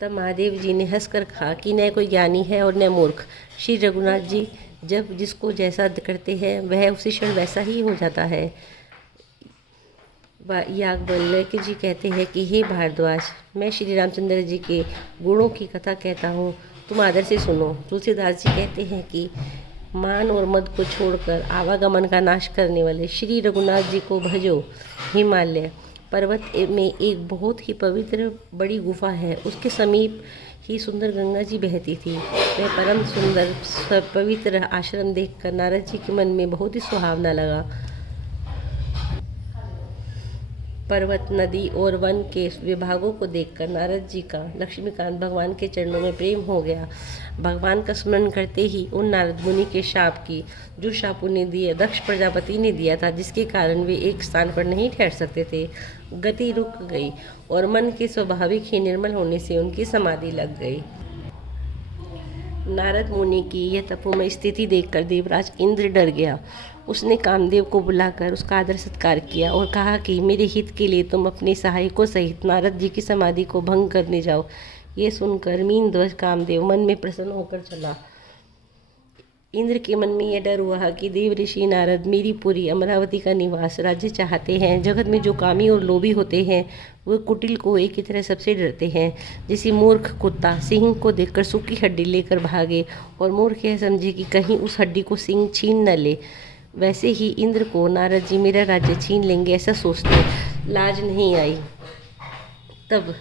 तब महादेव जी ने हंसकर कहा कि न कोई ज्ञानी है और न मूर्ख। श्री रघुनाथ जी जब जिसको जैसा करते हैं वह उसी क्षण वैसा ही हो जाता है। याज्ञवल्क्य जी कहते हैं कि हे भारद्वाज, मैं श्री रामचंद्र जी के गुणों की कथा कहता हूँ, तुम आदर से सुनो। तुलसीदास जी कहते हैं कि मान और मद को छोड़कर आवागमन का नाश करने वाले श्री रघुनाथ जी को भजो। हिमालय पर्वत में एक बहुत ही पवित्र बड़ी गुफा है, उसके समीप ही सुंदर गंगा जी बहती थी। वह परम सुंदर पवित्र आश्रम देखकर नारद जी के मन में बहुत ही सुहावना लगा। पर्वत, नदी और वन के विभागों को देखकर नारद जी का लक्ष्मीकांत भगवान के चरणों में प्रेम हो गया। भगवान का स्मरण करते ही उन नारद मुनि के शाप की, जो शाप उन्हें दिए दक्ष प्रजापति ने दिया था, जिसके कारण वे एक स्थान पर नहीं ठहर सकते थे, गति रुक गई और मन के स्वाभाविक ही निर्मल होने से उनकी समाधि लग गई। नारद मुनि की यह तपोमय स्थिति देखकर देवराज इंद्र डर गया। उसने कामदेव को बुलाकर उसका आदर सत्कार किया और कहा कि मेरे हित के लिए तुम अपने सहायकों सहित नारद जी की समाधि को भंग करने जाओ। ये सुनकर मीनध्वज कामदेव मन में प्रसन्न होकर चला। इंद्र के मन में यह डर हुआ कि देव ऋषि नारद मेरी पूरी अमरावती का निवास राज्य चाहते हैं। जगत में जो कामी और लोभी होते हैं वे कुटिल को एक की तरह सबसे डरते हैं। जैसे मूर्ख कुत्ता सिंह को देखकर सूखी हड्डी लेकर भागे और मूर्ख यह समझे कि कहीं उस हड्डी को सिंह छीन न ले, वैसे ही इंद्र को नारद जी मेरा राज्य छीन लेंगे ऐसा सोचते लाज नहीं आई। तब